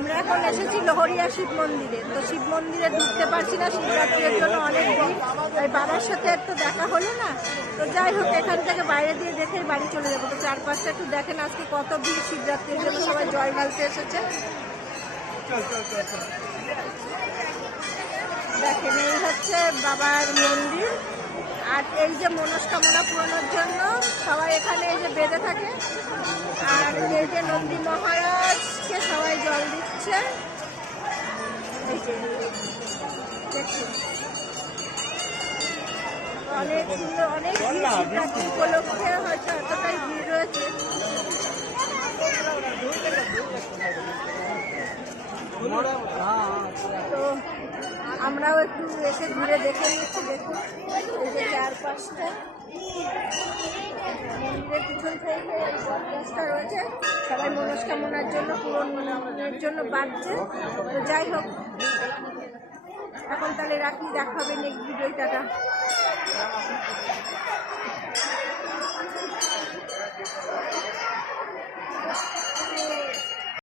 আমরা এখন এসেছি লোহরিয়া শিব মন্দিরে। তো শিব মন্দিরে ঢুকতে পারছি না, শিবরাত্রির জন্য অনেক ভিড়। তাই বাবার সাথে তো দেখা হলো না। তো যাই হোক, এখান থেকে বাইরে দিয়ে দেখে বাড়ি চলে যাবো। তো চারপাশটা একটু দেখেন আজকে কত ভিড়, শিবরাত্রির জন্য সবাই জল ঢালতে এসেছে। দেখেন এই হচ্ছে বাবার মন্দির। আর এই যে মনস্কামনা পূরণের জন্য সবাই এখানে এই যে বেঁধে থাকে। আর এই যে নন্দী মহারাজকে সবাই জল দিচ্ছে। এই যে দেখুন অনেক সুন্দর, অনেক শিবরাত্রি উপলক্ষে হয়তো এতটাই ভিড় রয়েছে। তো আমরাও একটু এসে ঘুরে দেখে নিচ্ছি। দেখুন এই যে চারপাশটা, মন্দিরের পিছন থেকে গাছটা রয়েছে, সবাই মনস্কামনার জন্য পূরণের জন্য বাঁধছে। তো যাই হোক, এখন তাহলে রাখি, দেখা হবে নেক্সট ভিডিও। টাটা।